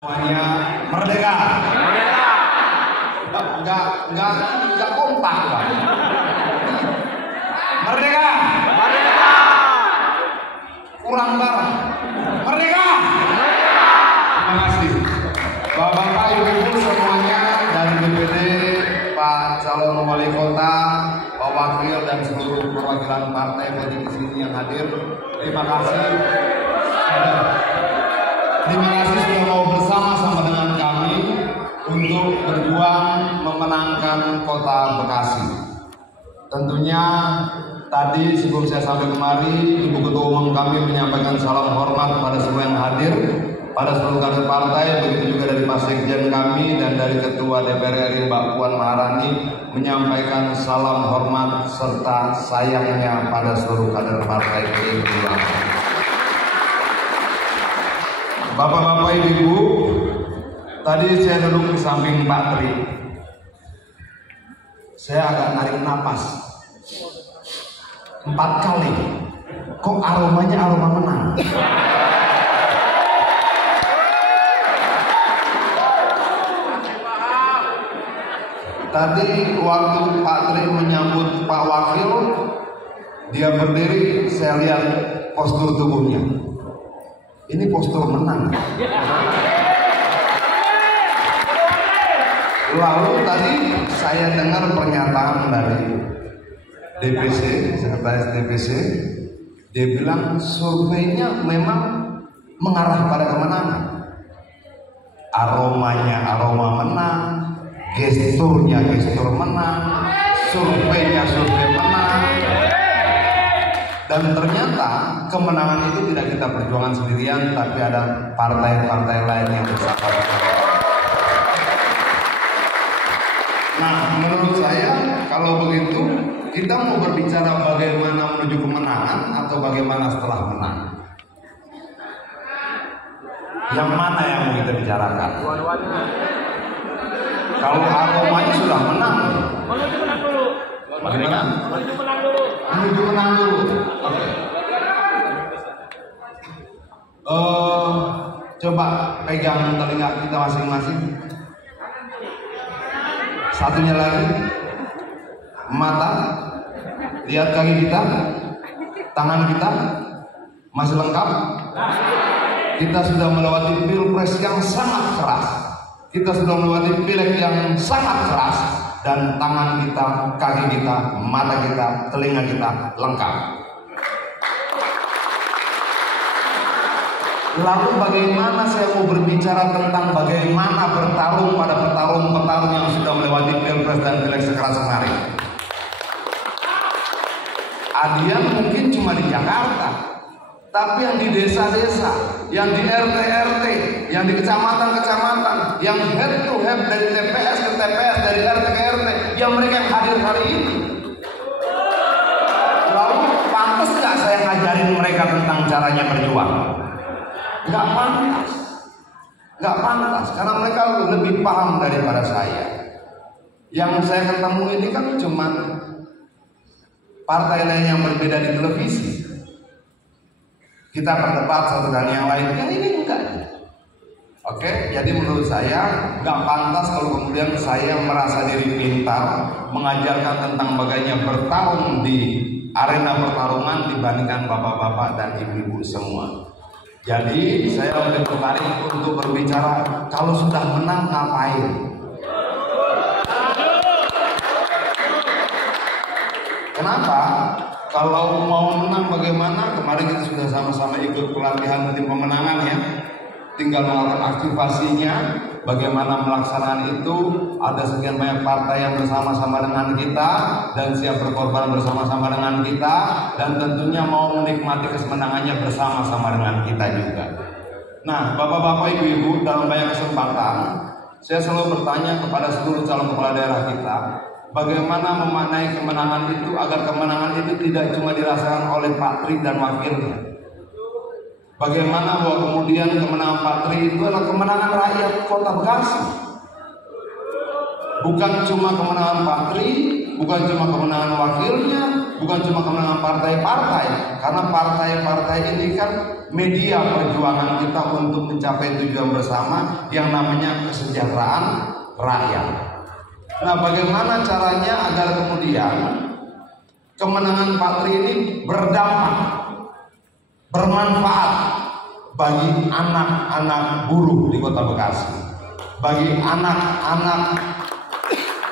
Semuanya merdeka. Enggak kompak, Pak. Merdeka. Kurang barang. Merdeka. Terima kasih. Bapak-bapak, ibu-ibu semuanya dari DPD, Pak calon wali kota, Pak wakil dan seluruh perwakilan partai politik di sini yang hadir. Terima kasih. Terima kasih sudah mau bersama-sama dengan kami untuk berjuang memenangkan Kota Bekasi. Tentunya tadi sebelum saya sampai kemari, Ibu Ketua Umum kami menyampaikan salam hormat pada semua yang hadir, pada seluruh kader partai, begitu juga dari Pak Sekjen kami dan dari Ketua DPR RI Mbak Puan Maharani menyampaikan salam hormat serta sayangnya pada seluruh kader partai PDI Perjuangan. Bapak-bapak, ibu-ibu, tadi saya duduk di samping Pak Tri. Saya agak narik napas 4 kali. Kok aromanya aroma menang? Tadi waktu Pak Tri menyambut Pak Wakil, dia berdiri, saya lihat postur tubuhnya. Ini postur menang. Lalu tadi saya dengar pernyataan dari DPC, sekretaris DPC, dia bilang surveinya memang mengarah pada kemenangan. Aromanya aroma menang, gesturnya gestur menang, surveinya survei menang. Dan ternyata kemenangan itu tidak kita perjuangan sendirian, tapi ada partai-partai lain yang bersama. Nah, menurut saya kalau begitu kita mau berbicara bagaimana menuju kemenangan atau bagaimana setelah menang. Yang mana yang mau kita bicarakan? Kalau aromanya sudah menang, menuju menang dulu. bagaimana? Menuju menang dulu. Menuju menang dulu. Oke. Coba pegang telinga kita masing-masing. Satunya lagi. Mata. Lihat kaki kita. Tangan kita. Masih lengkap? Kita sudah melewati pilpres yang sangat keras. Kita sudah melewati pileg yang sangat keras. Dan tangan kita, kaki kita, mata kita, telinga kita lengkap. Lalu bagaimana saya mau berbicara tentang bagaimana bertarung pada petarung-petarung yang sudah melewati pilpres dan pileg sekeras kemarin? Adian mungkin cuma di Jakarta, tapi yang di desa-desa, yang di RT-RT, yang di kecamatan-kecamatan, yang head to head dari TPS ke TPS, dari RT ke RT, yang mereka yang hadir hari ini. Lalu pantas nggak saya ngajarin mereka tentang caranya berjuang? Nggak pantas. Nggak pantas, karena mereka lebih paham daripada saya. Yang saya ketemu ini kan cuma partai lain yang berbeda di televisi. Kita berdebat satu dan yang lain, yang ini enggak. Oke, jadi menurut saya nggak pantas kalau kemudian saya merasa diri pintar mengajarkan tentang bagaimana bertarung di arena pertarungan dibandingkan bapak-bapak dan ibu-ibu semua. Jadi saya lebih tertarik untuk berbicara kalau sudah menang ngapain. Kenapa? Kalau mau menang bagaimana? Kemarin kita sudah sama-sama ikut pelatihan tim pemenangan ya. Tinggal melakukan aktivasinya, bagaimana melaksanakan itu. Ada sekian banyak partai yang bersama-sama dengan kita dan siap berkorban bersama-sama dengan kita, dan tentunya mau menikmati kemenangannya bersama-sama dengan kita juga. Nah, bapak-bapak, ibu-ibu, dalam banyak kesempatan saya selalu bertanya kepada seluruh calon kepala daerah kita, bagaimana memaknai kemenangan itu agar kemenangan itu tidak cuma dirasakan oleh Pak Tri dan wakilnya. Bagaimana bahwa kemudian kemenangan Pak Tri itu adalah kemenangan rakyat Kota Bekasi. Bukan cuma kemenangan Pak Tri, bukan cuma kemenangan wakilnya, bukan cuma kemenangan partai-partai, karena partai-partai ini kan media perjuangan kita untuk mencapai tujuan bersama yang namanya kesejahteraan rakyat. Nah, bagaimana caranya agar kemudian kemenangan Pak Tri ini berdampak, bermanfaat bagi anak-anak buruh di Kota Bekasi, bagi anak-anak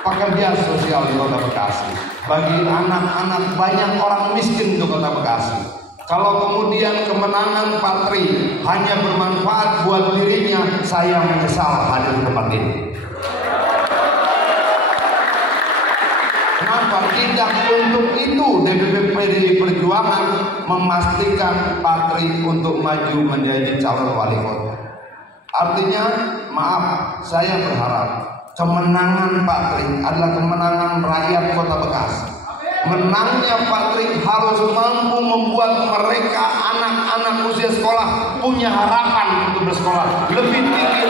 pekerja sosial di Kota Bekasi, bagi anak-anak banyak orang miskin di Kota Bekasi. Kalau kemudian kemenangan Pak Tri hanya bermanfaat buat dirinya, saya menyesal hadir di tempat ini. Kenapa tidak untuk itu DPP PDI Perjuangan memastikan Pak Tri untuk maju menjadi calon wali kota? Artinya, maaf, saya berharap kemenangan Pak Tri adalah kemenangan rakyat Kota Bekasi. Menangnya Pak Tri harus mampu membuat mereka anak-anak usia sekolah punya harapan untuk bersekolah lebih tinggi.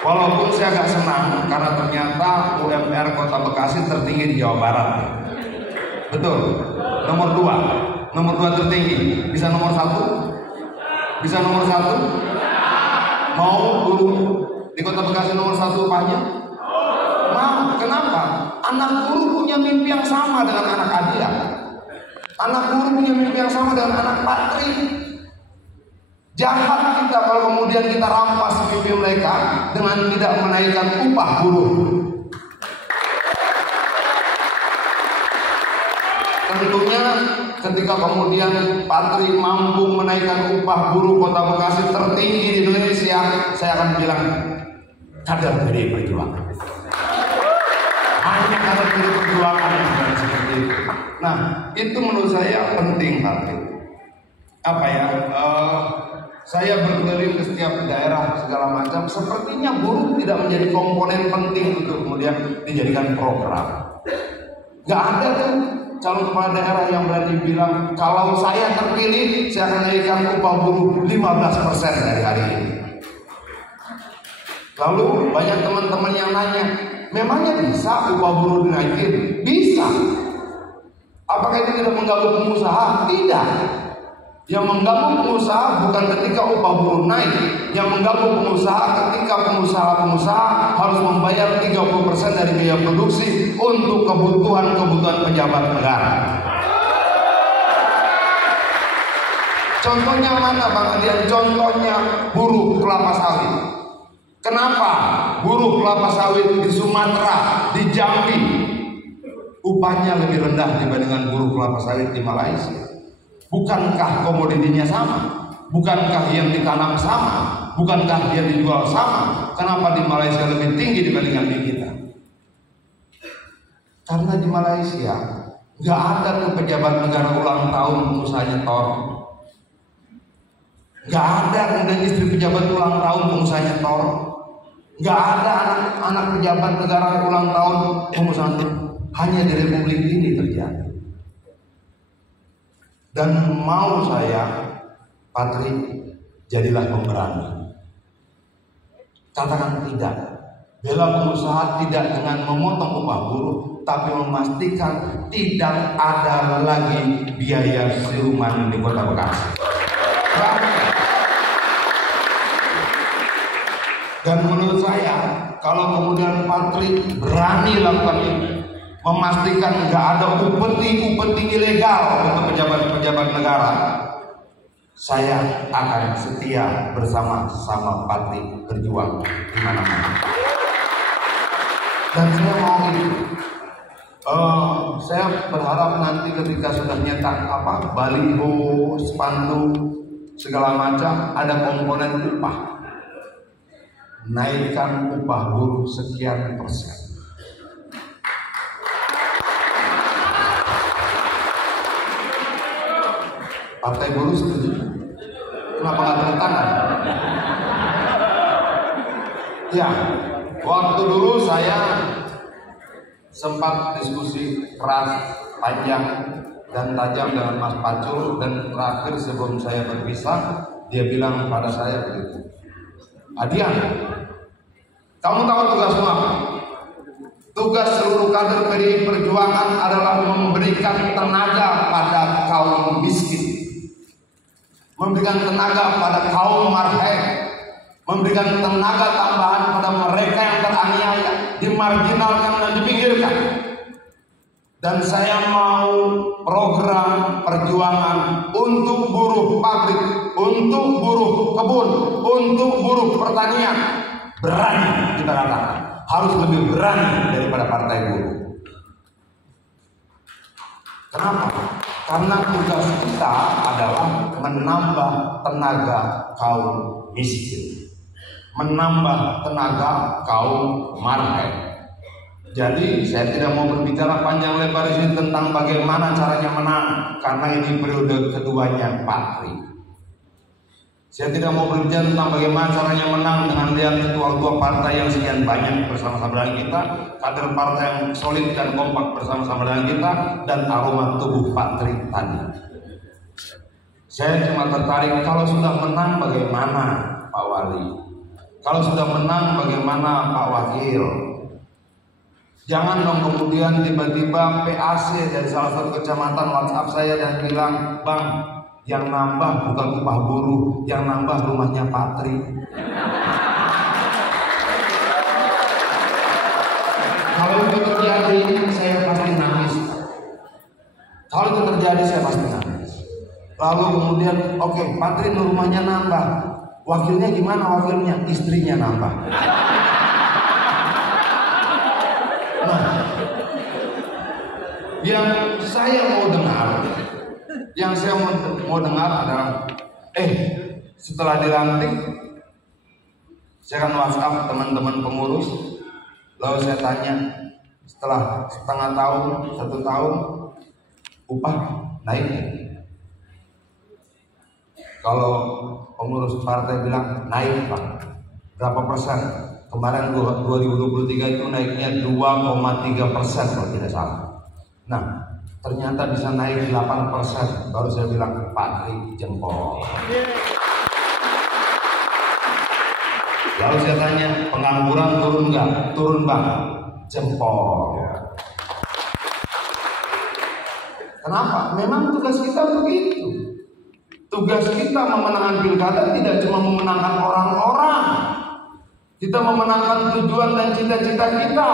Walaupun saya agak senang karena ternyata UMR Kota Bekasi tertinggi di Jawa Barat. Betul. Nomor 2 tertinggi. Bisa nomor 1? Bisa nomor 1? Mau guru di Kota Bekasi nomor 1 upahnya? Mau. Kenapa? Anak guru punya mimpi yang sama dengan anak Adia. Anak guru punya mimpi yang sama dengan anak Pak Tri. Jahat kita kalau kemudian kita rampas mimpi mereka dengan tidak menaikkan upah buruh. Tentunya ketika kemudian Pak Tri mampu menaikkan upah buruh Kota Bekasi tertinggi di Indonesia, saya akan bilang kader PDI Perjuangan. Hanya kader PDI Perjuangan yang seperti itu. Nah, itu menurut saya penting Pak Tri. Apa ya? Saya berkeliling ke setiap daerah segala macam. Sepertinya buruh tidak menjadi komponen penting untuk kemudian dijadikan program. Gak ada tuh calon kepala daerah yang berani bilang kalau saya terpilih saya akan naikkan upah buruh 15% dari hari ini. Lalu banyak teman-teman yang nanya, memangnya bisa upah buruh dinaikin? Bisa. Apakah itu tidak mengganggu pengusaha? Tidak. Yang mengganggu pengusaha bukan ketika upah buruh naik. Yang mengganggu pengusaha ketika pengusaha harus membayar 30% dari biaya produksi untuk kebutuhan pejabat negara. Contohnya mana Bang Adian? Contohnya buruh kelapa sawit. Kenapa buruh kelapa sawit di Sumatera, di Jambi upahnya lebih rendah dibandingkan buruh kelapa sawit di Malaysia? Bukankah komoditinya sama? Bukankah yang ditanam sama? Bukankah yang dijual sama? Kenapa di Malaysia lebih tinggi dibandingkan di kita? Karena di Malaysia nggak ada tuh pejabat negara ulang tahun pengusaha nyetor. Nggak ada kemudian istri pejabat ulang tahun pengusaha nyetor. Nggak ada anak-anak pejabat negara ulang tahun pengusaha nyetor. Hanya di Republik ini terjadi. Dan mau saya, Pak Tri, jadilah pemberani. Katakan tidak. Bela pengusaha tidak dengan memotong upah buruh, tapi memastikan tidak ada lagi biaya siluman di Kota Bekasi. Dan menurut saya, kalau kemudian Pak Tri berani lakukan ini, memastikan nggak ada upeti ilegal untuk pejabat negara, saya akan setia bersama Pak Tri berjuang di mana-mana. Dan saya mau ini, saya berharap nanti ketika sudah nyetak baliho, spanduk segala macam, ada komponen upah, naikkan upah buruh sekian persen. Partai buruh setuju? Kenapa nggak tepuk tangan? Ya, waktu dulu saya sempat diskusi keras, panjang dan tajam dengan Mas Pacul, dan terakhir sebelum saya berpisah, dia bilang pada saya begitu, Adian, kamu tahu tugasmu apa? Tugas seluruh kader PDI Perjuangan adalah memberikan tenaga pada kaum miskin, memberikan tenaga pada kaum marhaen, memberikan tenaga tambahan pada mereka yang teraniaya, dimarginalkan dan dipinggirkan. Dan saya mau program perjuangan untuk buruh pabrik, untuk buruh kebun, untuk buruh pertanian. Berani kita katakan, harus lebih berani daripada partai buruh. Kenapa? Karena tugas kita adalah menambah tenaga kaum miskin, menambah tenaga kaum marhaen. Jadi saya tidak mau berbicara panjang lebar di sini tentang bagaimana caranya menang, karena ini periode keduanya Pak Tri. Saya tidak mau berbicara tentang bagaimana caranya menang dengan lihat ketua-ketua partai yang sekian banyak bersama-sama dengan kita, kader partai yang solid dan kompak bersama-sama dengan kita, dan aroma tubuh Pak Tri tadi. Saya cuma tertarik, kalau sudah menang bagaimana Pak Wali? Kalau sudah menang bagaimana Pak Wakil? Jangan dong kemudian tiba-tiba PAC dari salah satu kecamatan WhatsApp saya dan bilang, Bang, yang nambah bukan upah buruh, yang nambah rumahnya Pak Tri. Kalau itu terjadi, saya pasti nangis. Kalau itu terjadi, saya pasti nangis. Lalu kemudian, oke, Pak Tri rumahnya nambah. Wakilnya gimana wakilnya? Istrinya nambah. Nah, yang saya mau dengar adalah, setelah dilantik, saya akan WhatsApp teman-teman pengurus, lalu saya tanya, setelah setengah tahun, 1 tahun, upah naik. Kalau pengurus partai bilang naik Pak, berapa persen? Kemarin 2023 itu naiknya 2,3% kalau tidak salah. Nah, ternyata bisa naik 8%. Baru saya bilang, Pak Tri jempol. Lalu saya tanya, pengangguran turun nggak? Turun Bang, jempol. Kenapa? Memang tugas kita begitu. Tugas kita memenangkan pilkada tidak cuma memenangkan orang-orang. Kita memenangkan tujuan dan cita-cita kita.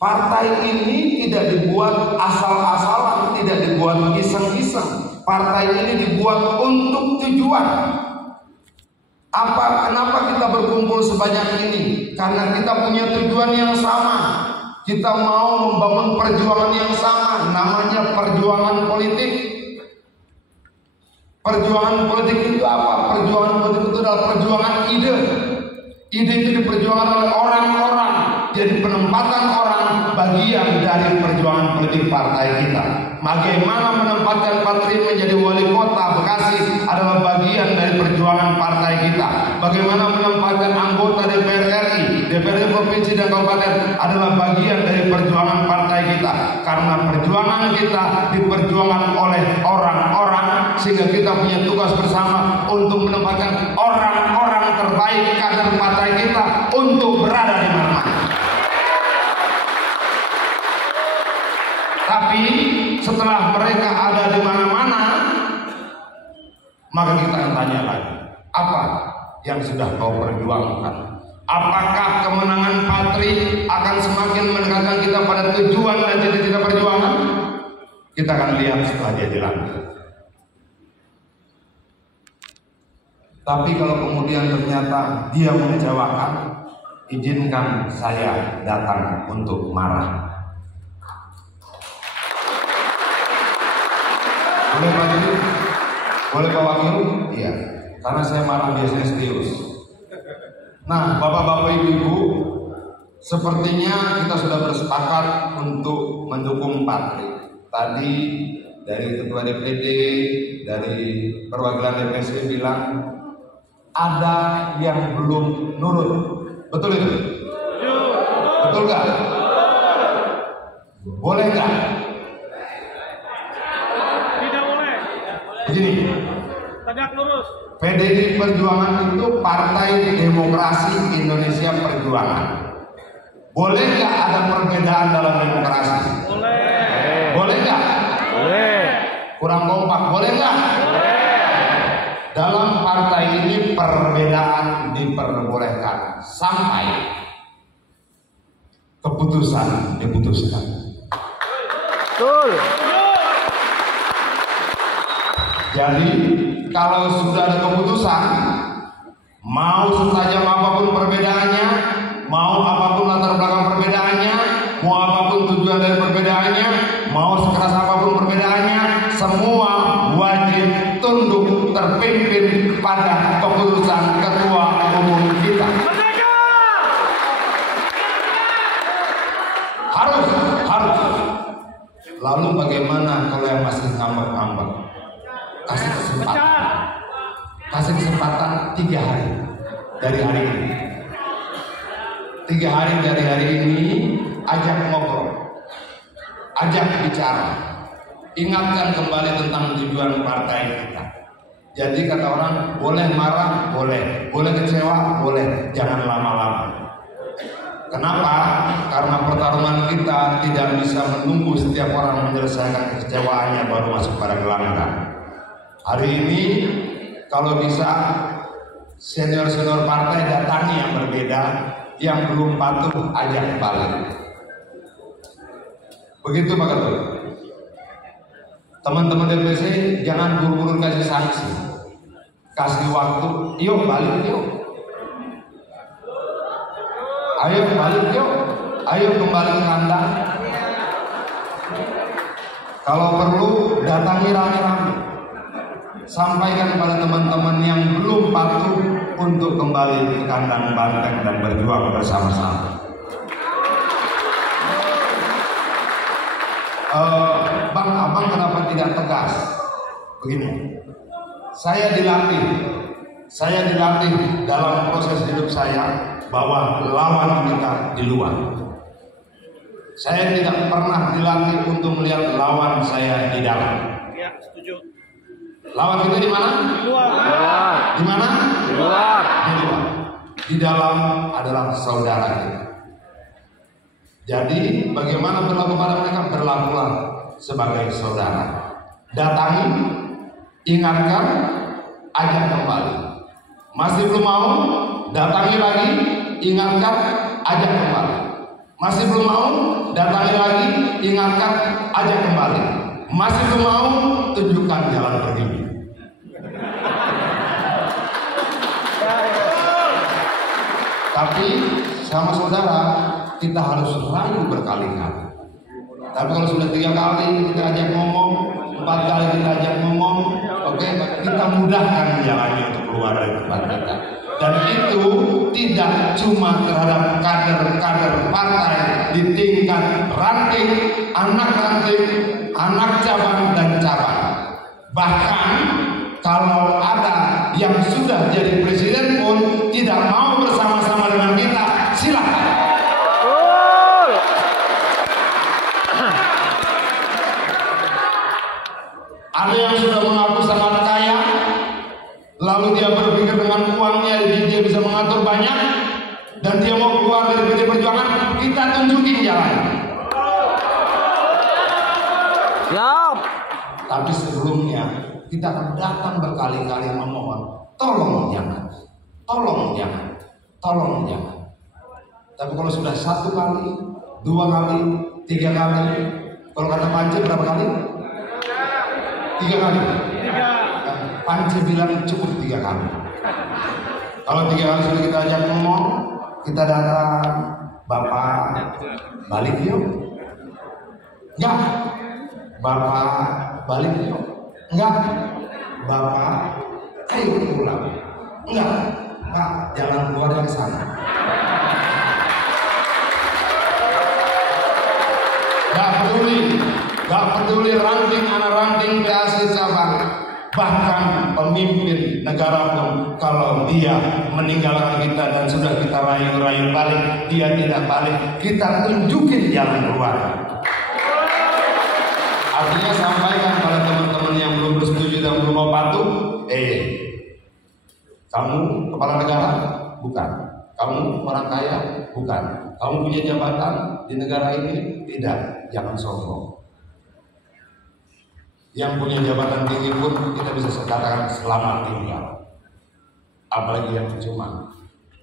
Partai ini tidak dibuat asal-asalan, tidak dibuat iseng-iseng. Partai ini dibuat untuk tujuan. Kenapa kita berkumpul sebanyak ini? Karena kita punya tujuan yang sama. Kita mau membangun perjuangan yang sama, namanya perjuangan politik. Perjuangan politik itu apa? Perjuangan politik itu adalah perjuangan ide. Ide itu diperjuangkan oleh orang-orang. Jadi penempatan orang bagian dari perjuangan politik partai kita. Bagaimana menempatkan Pak Tri menjadi wali kota Bekasi adalah bagian dari perjuangan partai kita. Bagaimana menempatkan anggota DPR RI, DPRD provinsi dan kabupaten adalah bagian dari perjuangan partai kita. Karena perjuangan kita diperjuangkan oleh orang-orang, sehingga kita punya tugas bersama untuk menempatkan orang-orang terbaik kader partai kita untuk berada di mana-mana. Tapi setelah mereka ada di mana-mana, maka kita akan tanya lagi, apa yang sudah kau perjuangkan? Apakah kemenangan Pak Tri akan semakin mendekatkan kita pada tujuan dan cita-cita perjuangan? Kita akan lihat setelah dia dilantik. Tapi kalau kemudian ternyata dia mengecewakan, izinkan saya datang untuk marah. Boleh Pak Guru? Boleh Pak Wakil? Iya, karena saya marah biasanya serius. Nah, Bapak-Bapak Ibu-Ibu, sepertinya kita sudah bersepakat untuk mendukung Pak Tri. Tadi dari Ketua DPD, dari perwakilan DPC bilang ada yang belum nurut. Betul itu? Betul nggak? Boleh nggak? Begini, tegak lurus. PDI Perjuangan itu Partai Demokrasi Indonesia Perjuangan. Boleh nggak ada perbedaan dalam demokrasi? Boleh. Boleh nggak? Boleh. Kurang kompak, boleh nggak? Dalam partai ini perbedaan diperbolehkan sampai keputusan diputuskan. Betul. Jadi kalau sudah ada keputusan, mau setajam apapun perbedaannya, mau apapun latar belakang perbedaannya, mau apapun tujuan dari perbedaannya, mau sekeras apapun perbedaannya, semua wajib tunduk terpimpin pada keputusan ketua umum kita. Harus. Lalu bagaimana kalau yang masih ngambek-ngambek? Kasih kesempatan 3 hari dari hari ini. 3 hari dari hari ini, ajak ngobrol, ajak bicara, ingatkan kembali tentang tujuan partai kita. Jadi kata orang, boleh marah, boleh kecewa, boleh, jangan lama-lama. Kenapa? Karena pertarungan kita tidak bisa menunggu setiap orang menyelesaikan kekecewaannya baru masuk pada gelanggang. Hari ini kalau bisa senior-senior partai datangi yang berbeda, yang belum patuh ajak balik. Begitu Pak Ketua. Teman-teman DPC jangan buru-buru kasih sanksi, kasih waktu, yuk balik yuk. Ayo balik yuk, ayo kembali ke kandang. Kalau perlu datangi rame-rame, sampaikan kepada teman-teman yang belum patuh untuk kembali ke kandang banteng dan berjuang bersama-sama. Bang, abang kenapa tidak tegas? Begini, saya dilatih dalam proses hidup saya bahwa lawan kita di luar. Saya tidak pernah dilatih untuk melihat lawan saya di dalam. Ya, setuju. Lawan kita di mana? Di luar. Di mana? Di luar. Di luar. Di dalam adalah saudara kita. Jadi bagaimana berlaku pada mereka? Berlakulah sebagai saudara. Datangi, ingatkan, ajak kembali. Masih belum mau? Datangi lagi, ingatkan, ajak kembali. Masih belum mau? Datangi lagi, ingatkan, ajak kembali. Masih belum mau? Tunjukkan jalan pergi. Tapi sama saudara kita harus rayu berkali-kali. Tapi kalau sudah 3 kali kita ajak ngomong, 4 kali kita ajak ngomong, oke, kita mudahkan jalannya untuk keluar dari tempat kita. Dan itu tidak cuma terhadap kader-kader partai di tingkat ranting, anak cabang dan cabang. Bahkan kalau ada yang sudah jadi presiden pun tidak mau bersama-sama dengan kita, silakan. Ada yang sudah mengaku sangat kaya, lalu dia berpikir dengan uangnya dia bisa mengatur banyak, dan dia mau keluar dari PD Perjuangan, kita tunjukin jalan. Siap. Tapi sebelumnya kita akan datang berkali-kali memohon, tolong jangan. Tapi kalau sudah 1 kali, 2 kali, 3 kali, kalau kata Panci berapa kali? 3 kali. Panci bilang cukup 3 kali. Kalau 3 kali sudah kita ajak ngomong, kita datang, Bapak balik yuk. Enggak. Bapak balik yuk. Enggak. Bapak ayo pulang. Enggak. Pak, jangan keluar dari sana. Gak peduli ranting anak ranting PAC cabang, bahkan pemimpin negara pun kalau dia meninggalkan kita dan sudah kita rayu-rayu balik, dia tidak balik, kita tunjukin jalan keluar. Artinya sampaikan pada teman-teman yang belum bersetuju dan belum mau patuh, kamu kepala negara? Bukan. Kamu orang kaya? Bukan. Kamu punya jabatan di negara ini? Tidak. Jangan sombong. Yang punya jabatan tinggi pun kita bisa katakan selamat tinggal. Apalagi yang cuma,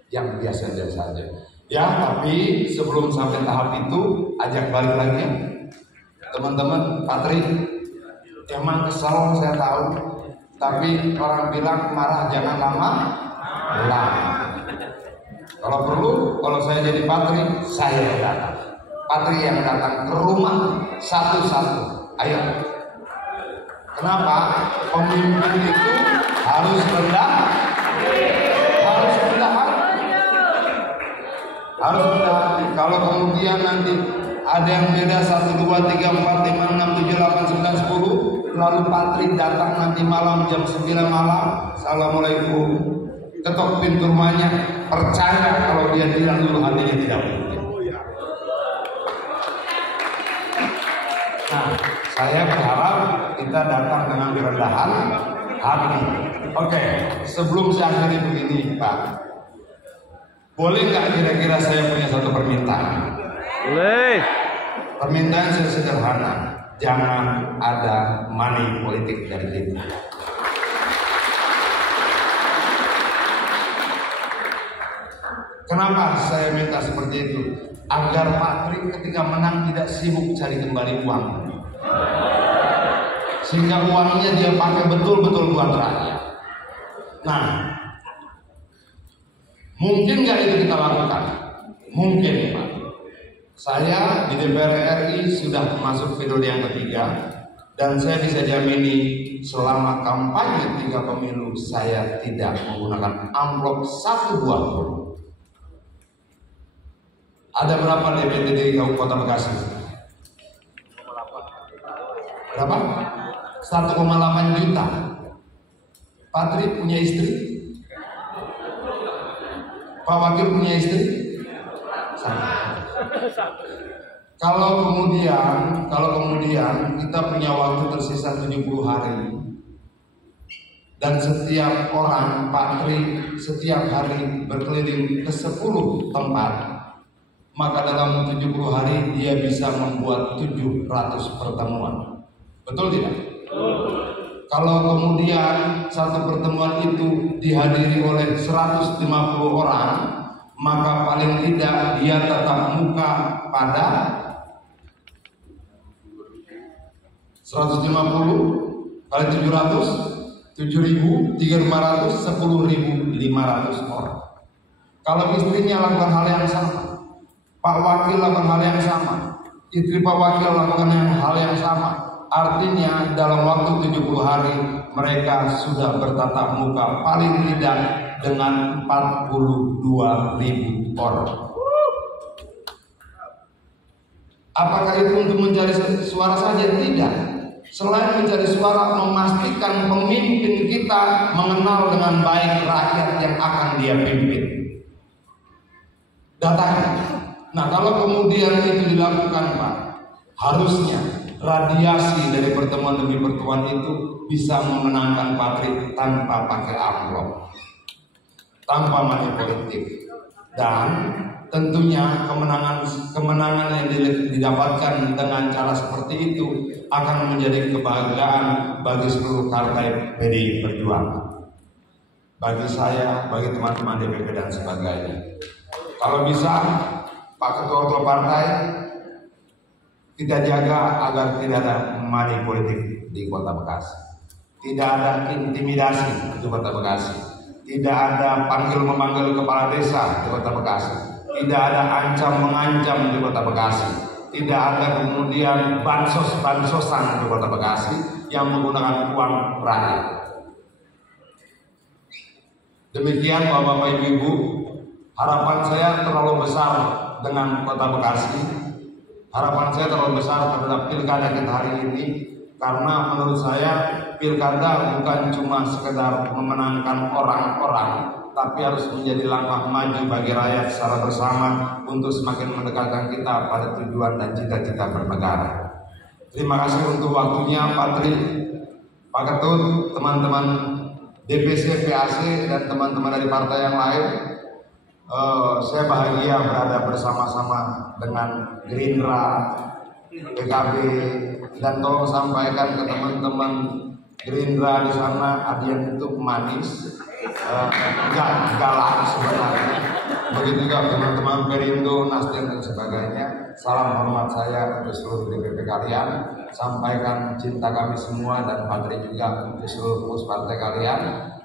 yang biasa-biasa saja. Ya, tapi sebelum sampai tahap itu, ajak balik lagi ya. Teman-teman, Patri, emang kesal saya tahu. Tapi orang bilang marah jangan lama. Kalau perlu, kalau saya jadi Patri, saya yang datang. Patri yang datang ke rumah satu-satu. Ayo. Kenapa? Pemimpin itu harus rendah, harus rendah hati. Harus rendah hati. Kalau kemudian nanti ada yang beda 1, 2, 3, 4, 5, 6, 7, 8, 9, 10, lalu Patri datang nanti malam jam 9 malam, Assalamualaikum, ketok pintu rumahnya, percaya kalau dia tidak luluh hatinya tidak mungkin. Nah, saya berharap kita datang dengan kerendahan hati. Oke, sebelum saya akhiri begini Pak, boleh nggak kira-kira saya punya satu permintaan? Boleh. Permintaan saya sederhana, jangan ada money politik dari kita. Kenapa saya minta seperti itu? Agar Patri ketika menang tidak sibuk cari kembali uang, sehingga uangnya dia pakai betul-betul buat rakyat. Nah, mungkin nggak itu kita lakukan? Mungkin Pak. Saya di DPR RI sudah masuk periode yang ketiga, dan saya bisa jamini selama kampanye 3 pemilu saya tidak menggunakan amplop 1 buah pun. Ada berapa DPT di Kota Bekasi? Berapa? 1,8 juta. Patri punya istri? Pak Wakil punya istri? Sama. Kalau kemudian kita punya waktu tersisa 70 hari, dan setiap orang Patri setiap hari berkeliling ke 10 tempat, maka dalam 70 hari dia bisa membuat 700 pertemuan. Betul tidak? Kalau kemudian satu pertemuan itu dihadiri oleh 150 orang, maka paling tidak dia tatap muka pada 150 kali 700, 7.000, 3.500, 10.500 orang. Kalau istrinya lakukan hal yang sama, Pak Wakil lakukan hal yang sama, istri Pak Wakil lakukan hal yang sama, artinya dalam waktu 70 hari mereka sudah bertatap muka paling tidak dengan 42.000 orang. Apakah itu untuk mencari suara saja? Tidak. Selain mencari suara, memastikan pemimpin kita mengenal dengan baik rakyat yang akan dia pimpin. Datang. Nah, kalau kemudian itu dilakukan Pak, harusnya radiasi dari pertemuan demi pertemuan itu bisa memenangkan Patri tanpa pakai amplop, tanpa money politik, dan tentunya kemenangan yang didapatkan dengan cara seperti itu akan menjadi kebahagiaan bagi seluruh partai PDI Perjuangan, bagi saya, bagi teman-teman DPP dan sebagainya. Kalau bisa Pak Ketua Partai, kita jaga agar tidak ada money politik di Kota Bekasi, tidak ada intimidasi di Kota Bekasi, tidak ada panggil-memanggil kepala desa di Kota Bekasi, tidak ada ancam-mengancam di Kota Bekasi, tidak ada kemudian bansos-bansosan di Kota Bekasi yang menggunakan uang rakyat. Demikian Bapak-Bapak Ibu-Ibu, harapan saya terlalu besar dengan Kota Bekasi, harapan saya terlalu besar terhadap pilkada kita hari ini, karena menurut saya pilkada bukan cuma sekedar memenangkan orang-orang, tapi harus menjadi langkah maju bagi rakyat secara bersama untuk semakin mendekatkan kita pada tujuan dan cita-cita bernegara. Terima kasih untuk waktunya Patri, Pak Ketut, teman-teman DPC, PAC, dan teman-teman dari partai yang lain. Saya bahagia berada bersama-sama dengan Gerindra, PKB, dan tolong sampaikan ke teman-teman Gerindra di sana, ada yang itu manis, galak sebenarnya. Begitu juga teman-teman Perindo, Nasdem dan sebagainya. Salam hormat saya untuk seluruh DPP kalian. Sampaikan cinta kami semua dan materi juga untuk seluruh pengurus partai kalian.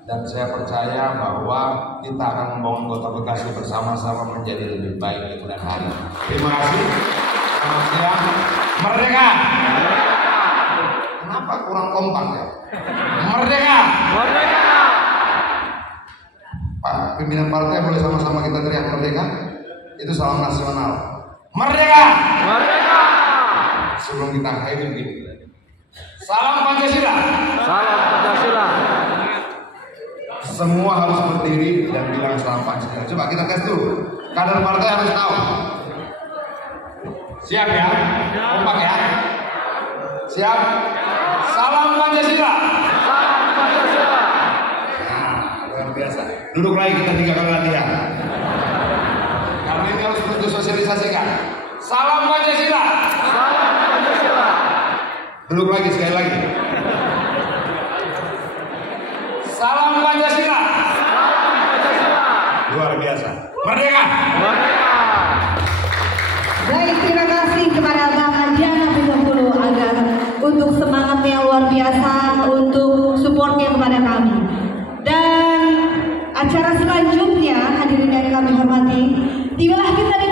Dan saya percaya bahwa kita akan membangun Kota Bekasi bersama-sama menjadi lebih baik di kemudian hari. Terima kasih. Selamat siang. Merdeka. Kenapa kurang kompak ya? Merdeka. Merdeka. Pak pimpinan partai boleh sama-sama kita teriak merdeka? Itu salam nasional. Merdeka. Merdeka. Sebelum kita akhiri begini. Salam Pancasila. Salam Pancasila. Semua harus berdiri dan bilang salam Pancasila. Coba kita tes dulu. Kader partai harus tahu. Siap ya? Kompak ya? Siap? Salam Pancasila. Salam Pancasila. Nah, luar biasa. Duduk lagi, kita 3 kali latihan. Karena ini harus bersosialisasikan. Salam Pancasila. Salam Pancasila. Duduk lagi sekali lagi. Salam Pancasila. Salam Pancasila. Luar biasa. Merdeka. Merdeka. Baik, terima kasih kepada Bang Adiana Pindahulu agar untuk semangatnya luar biasa, untuk supportnya kepada kami. Dan acara selanjutnya hadirin yang kami hormati, tibalah kita di